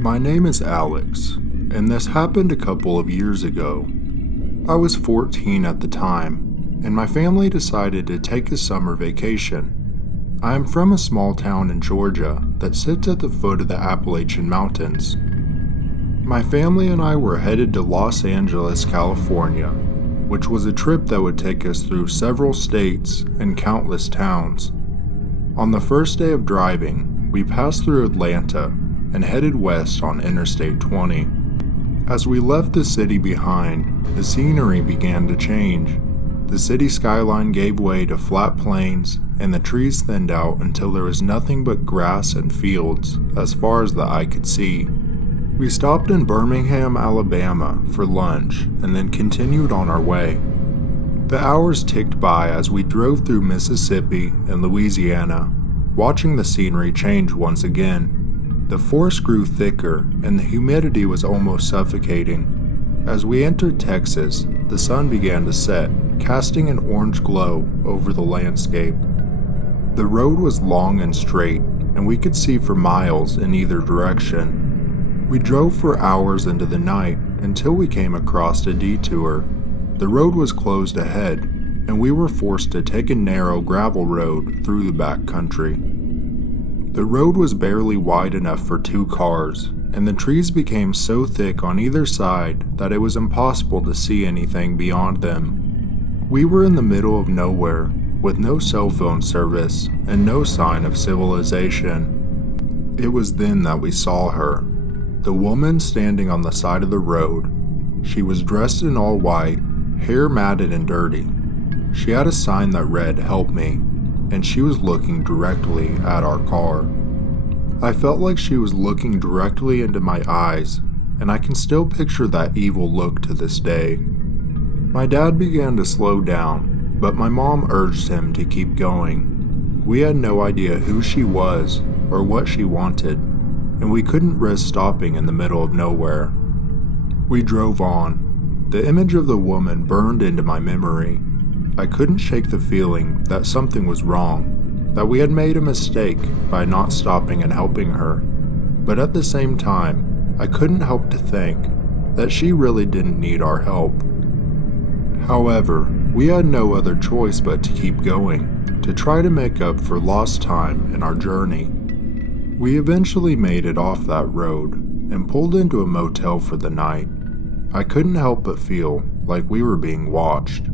My name is Alex, and this happened a couple of years ago. I was 14 at the time, and my family decided to take a summer vacation. I am from a small town in Georgia that sits at the foot of the Appalachian Mountains. My family and I were headed to Los Angeles, California, which was a trip that would take us through several states and countless towns. On the first day of driving, we passed through Atlanta and headed west on Interstate 20. As we left the city behind, the scenery began to change. The city skyline gave way to flat plains, and the trees thinned out until there was nothing but grass and fields as far as the eye could see. We stopped in Birmingham, Alabama for lunch and then continued on our way. The hours ticked by as we drove through Mississippi and Louisiana, watching the scenery change once again. The forest grew thicker and the humidity was almost suffocating. As we entered Texas, the sun began to set, casting an orange glow over the landscape. The road was long and straight, and we could see for miles in either direction. We drove for hours into the night until we came across a detour. The road was closed ahead, and we were forced to take a narrow gravel road through the back country. The road was barely wide enough for 2 cars, and the trees became so thick on either side that it was impossible to see anything beyond them. We were in the middle of nowhere, with no cell phone service and no sign of civilization. It was then that we saw her, the woman standing on the side of the road. She was dressed in all white, hair matted and dirty. She had a sign that read, "Help me," and she was looking directly at our car. I felt like she was looking directly into my eyes, and I can still picture that evil look to this day. My dad began to slow down, but my mom urged him to keep going. We had no idea who she was or what she wanted, and we couldn't risk stopping in the middle of nowhere. We drove on. The image of the woman burned into my memory. I couldn't shake the feeling that something was wrong, that we had made a mistake by not stopping and helping her. But at the same time, I couldn't help to think that she really didn't need our help. However, we had no other choice but to keep going, to try to make up for lost time in our journey. We eventually made it off that road and pulled into a motel for the night. I couldn't help but feel like we were being watched.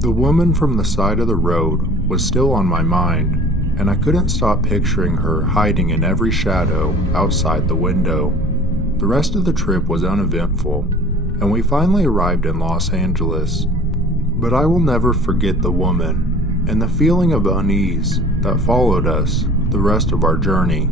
The woman from the side of the road was still on my mind, and I couldn't stop picturing her hiding in every shadow outside the window. The rest of the trip was uneventful, and we finally arrived in Los Angeles. But I will never forget the woman and the feeling of unease that followed us the rest of our journey.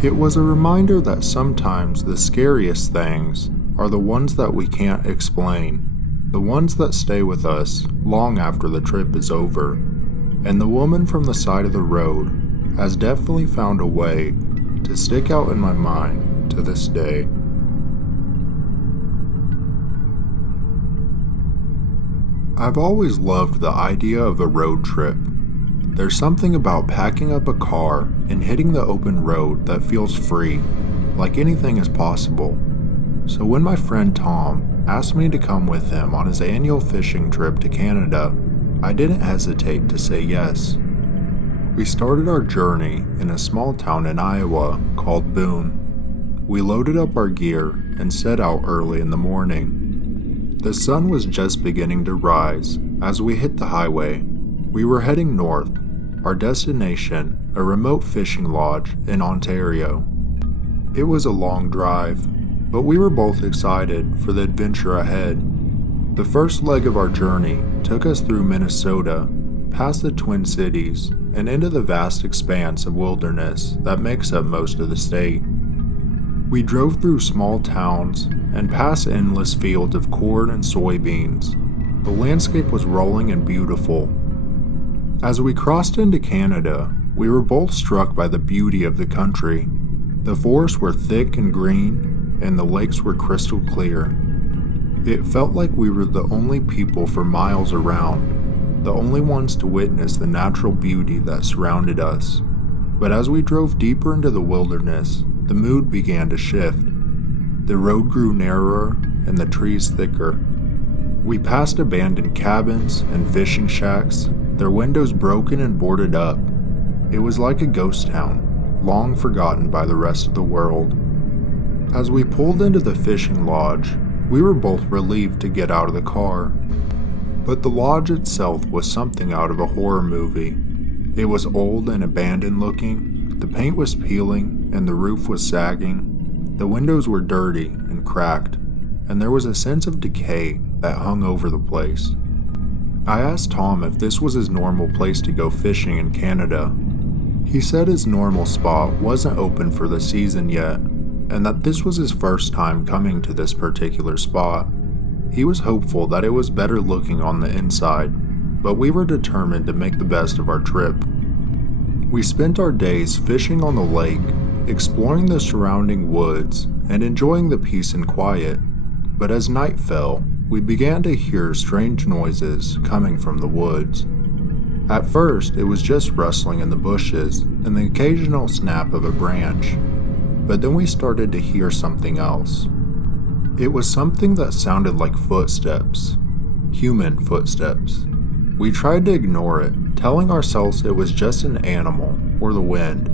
It was a reminder that sometimes the scariest things are the ones that we can't explain, the ones that stay with us long after the trip is over. And the woman from the side of the road has definitely found a way to stick out in my mind to this day. I've always loved the idea of a road trip. There's something about packing up a car and hitting the open road that feels free, like anything is possible. So when my friend Tom asked me to come with him on his annual fishing trip to Canada, I didn't hesitate to say yes. We started our journey in a small town in Iowa called Boone. We loaded up our gear and set out early in the morning. The sun was just beginning to rise as we hit the highway. We were heading north, our destination a remote fishing lodge in Ontario. It was a long drive, but we were both excited for the adventure ahead. The first leg of our journey took us through Minnesota, past the Twin Cities, and into the vast expanse of wilderness that makes up most of the state. We drove through small towns and past endless fields of corn and soybeans. The landscape was rolling and beautiful. As we crossed into Canada, we were both struck by the beauty of the country. The forests were thick and green, and the lakes were crystal clear. It felt like we were the only people for miles around, the only ones to witness the natural beauty that surrounded us. But as we drove deeper into the wilderness, the mood began to shift. The road grew narrower and the trees thicker. We passed abandoned cabins and fishing shacks, their windows broken and boarded up. It was like a ghost town, long forgotten by the rest of the world. As we pulled into the fishing lodge, we were both relieved to get out of the car. But the lodge itself was something out of a horror movie. It was old and abandoned looking, the paint was peeling and the roof was sagging. The windows were dirty and cracked, and there was a sense of decay that hung over the place. I asked Tom if this was his normal place to go fishing in Canada. He said his normal spot wasn't open for the season yet, and that this was his first time coming to this particular spot. He was hopeful that it was better looking on the inside, but we were determined to make the best of our trip. We spent our days fishing on the lake, exploring the surrounding woods, and enjoying the peace and quiet. But as night fell, we began to hear strange noises coming from the woods. At first, it was just rustling in the bushes and the occasional snap of a branch. But then we started to hear something else. It was something that sounded like footsteps. Human footsteps. We tried to ignore it, telling ourselves it was just an animal or the wind.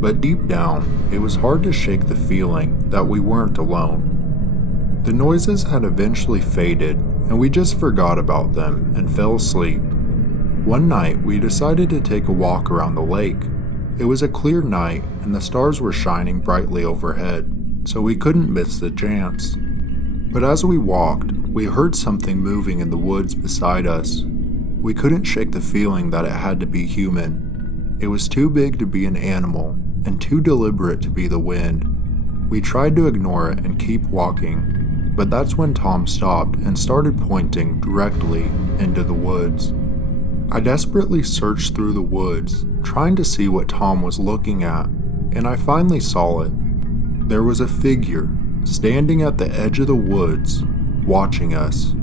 But deep down, it was hard to shake the feeling that we weren't alone. The noises had eventually faded, and we just forgot about them and fell asleep. One night, we decided to take a walk around the lake. It was a clear night, and the stars were shining brightly overhead, so we couldn't miss the chance. But as we walked, we heard something moving in the woods beside us. We couldn't shake the feeling that it had to be human. It was too big to be an animal, and too deliberate to be the wind. We tried to ignore it and keep walking, but that's when Tom stopped and started pointing directly into the woods. I desperately searched through the woods, trying to see what Tom was looking at, and I finally saw it. There was a figure, standing at the edge of the woods, watching us.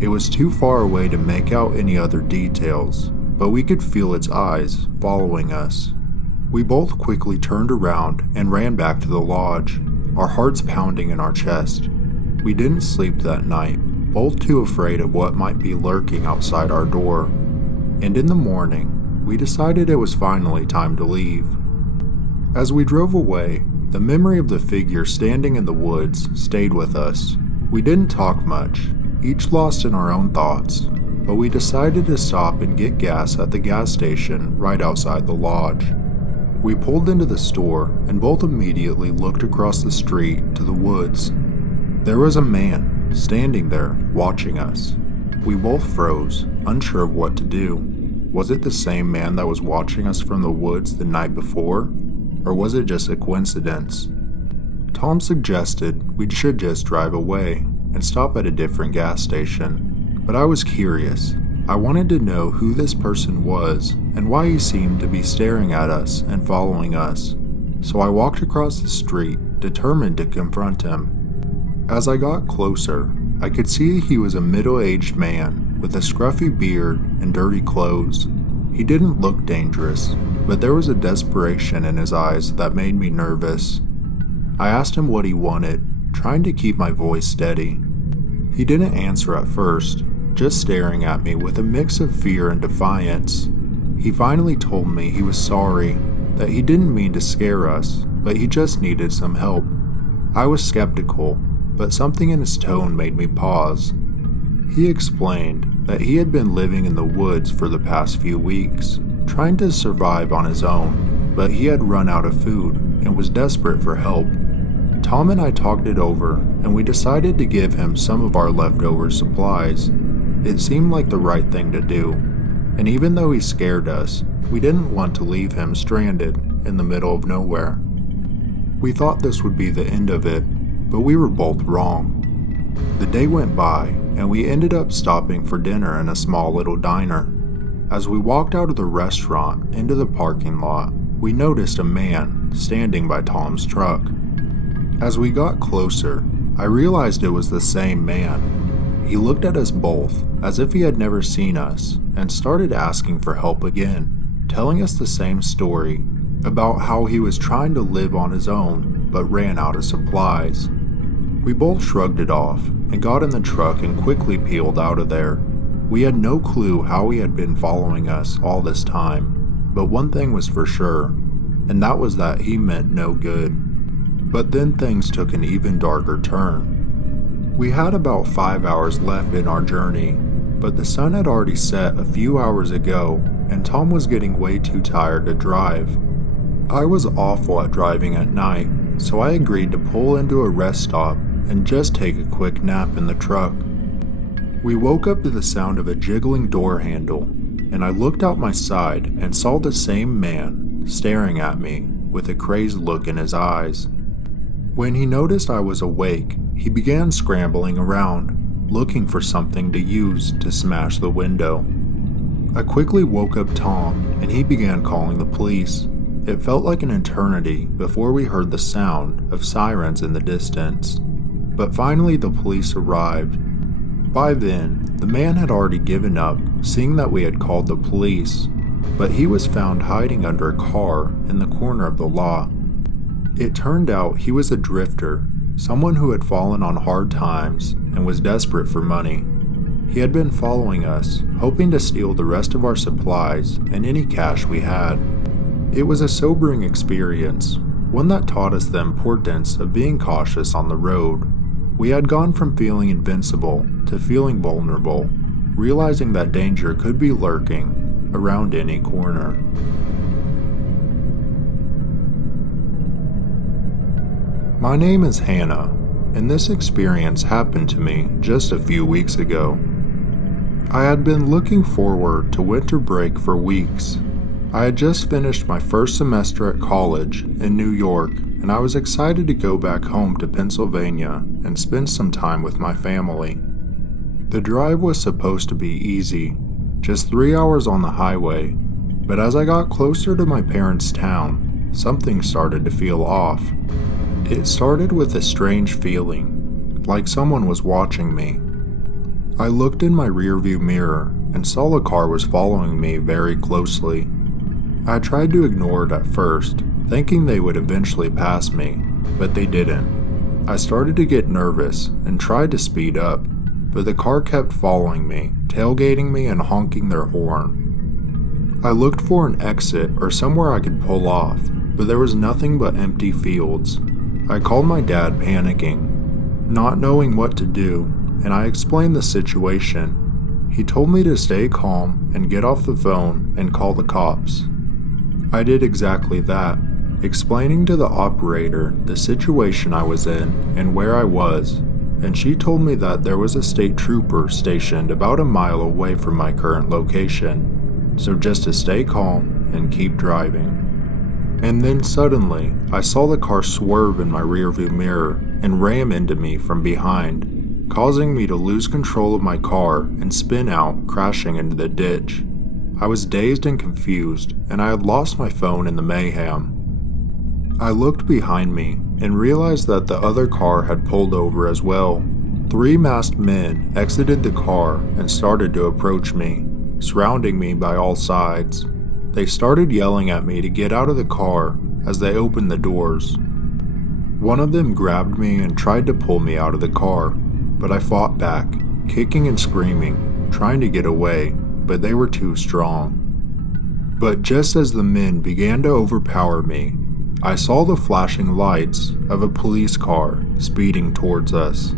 It was too far away to make out any other details, but we could feel its eyes following us. We both quickly turned around and ran back to the lodge, our hearts pounding in our chest. We didn't sleep that night, both too afraid of what might be lurking outside our door. And in the morning, we decided it was finally time to leave. As we drove away, the memory of the figure standing in the woods stayed with us. We didn't talk much, each lost in our own thoughts, but we decided to stop and get gas at the gas station right outside the lodge. We pulled into the store and both immediately looked across the street to the woods. There was a man standing there watching us. We both froze, unsure of what to do. Was it the same man that was watching us from the woods the night before? Or was it just a coincidence? Tom suggested we should just drive away and stop at a different gas station. But I was curious. I wanted to know who this person was and why he seemed to be staring at us and following us. So I walked across the street, determined to confront him. As I got closer, I could see he was a middle-aged man with a scruffy beard and dirty clothes. He didn't look dangerous, but there was a desperation in his eyes that made me nervous. I asked him what he wanted, trying to keep my voice steady. He didn't answer at first, just staring at me with a mix of fear and defiance. He finally told me he was sorry, that he didn't mean to scare us, but he just needed some help. I was skeptical, but something in his tone made me pause. He explained that he had been living in the woods for the past few weeks, trying to survive on his own, but he had run out of food and was desperate for help. Tom and I talked it over, and we decided to give him some of our leftover supplies. It seemed like the right thing to do, and even though he scared us, we didn't want to leave him stranded in the middle of nowhere. We thought this would be the end of it, but we were both wrong. The day went by, and we ended up stopping for dinner in a small little diner. As we walked out of the restaurant into the parking lot, we noticed a man standing by Tom's truck. As we got closer, I realized it was the same man. He looked at us both as if he had never seen us and started asking for help again, telling us the same story about how he was trying to live on his own, but ran out of supplies. We both shrugged it off and got in the truck and quickly peeled out of there. We had no clue how he had been following us all this time, but one thing was for sure, and that was that he meant no good. But then things took an even darker turn. We had about 5 hours left in our journey, but the sun had already set a few hours ago, and Tom was getting way too tired to drive. I was awful at driving at night, so I agreed to pull into a rest stop and just take a quick nap in the truck. We woke up to the sound of a jiggling door handle, and I looked out my side and saw the same man staring at me with a crazed look in his eyes. When he noticed I was awake, he began scrambling around, looking for something to use to smash the window. I quickly woke up Tom, and he began calling the police. It felt like an eternity before we heard the sound of sirens in the distance. But finally the police arrived. By then, the man had already given up, seeing that we had called the police, but he was found hiding under a car in the corner of the lot. It turned out he was a drifter, someone who had fallen on hard times and was desperate for money. He had been following us, hoping to steal the rest of our supplies and any cash we had. It was a sobering experience, one that taught us the importance of being cautious on the road. We had gone from feeling invincible to feeling vulnerable, realizing that danger could be lurking around any corner. My name is Hannah, and this experience happened to me just a few weeks ago. I had been looking forward to winter break for weeks. I had just finished my first semester at college in New York, and I was excited to go back home to Pennsylvania and spend some time with my family. The drive was supposed to be easy, just 3 hours on the highway, but as I got closer to my parents' town, something started to feel off. It started with a strange feeling, like someone was watching me. I looked in my rearview mirror and saw a car was following me very closely. I tried to ignore it at first, thinking they would eventually pass me, but they didn't. I started to get nervous and tried to speed up, but the car kept following me, tailgating me and honking their horn. I looked for an exit or somewhere I could pull off, but there was nothing but empty fields. I called my dad panicking, not knowing what to do, and I explained the situation. He told me to stay calm and get off the phone and call the cops. I did exactly that, explaining to the operator the situation I was in and where I was, and she told me that there was a state trooper stationed about a mile away from my current location, so just to stay calm and keep driving. And then suddenly, I saw the car swerve in my rearview mirror and ram into me from behind, causing me to lose control of my car and spin out, crashing into the ditch. I was dazed and confused, and I had lost my phone in the mayhem. I looked behind me and realized that the other car had pulled over as well. 3 masked men exited the car and started to approach me, surrounding me by all sides. They started yelling at me to get out of the car as they opened the doors. One of them grabbed me and tried to pull me out of the car, but I fought back, kicking and screaming, trying to get away, but they were too strong. But just as the men began to overpower me, I saw the flashing lights of a police car speeding towards us.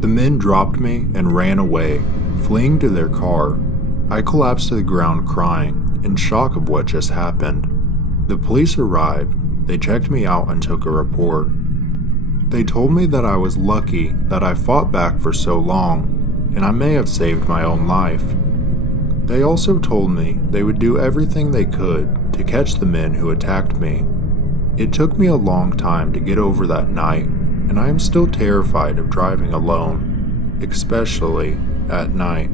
The men dropped me and ran away, fleeing to their car. I collapsed to the ground crying, in shock of what just happened. The police arrived, they checked me out and took a report. They told me that I was lucky that I fought back for so long, and I may have saved my own life. They also told me they would do everything they could to catch the men who attacked me. It took me a long time to get over that night, and I am still terrified of driving alone, especially at night.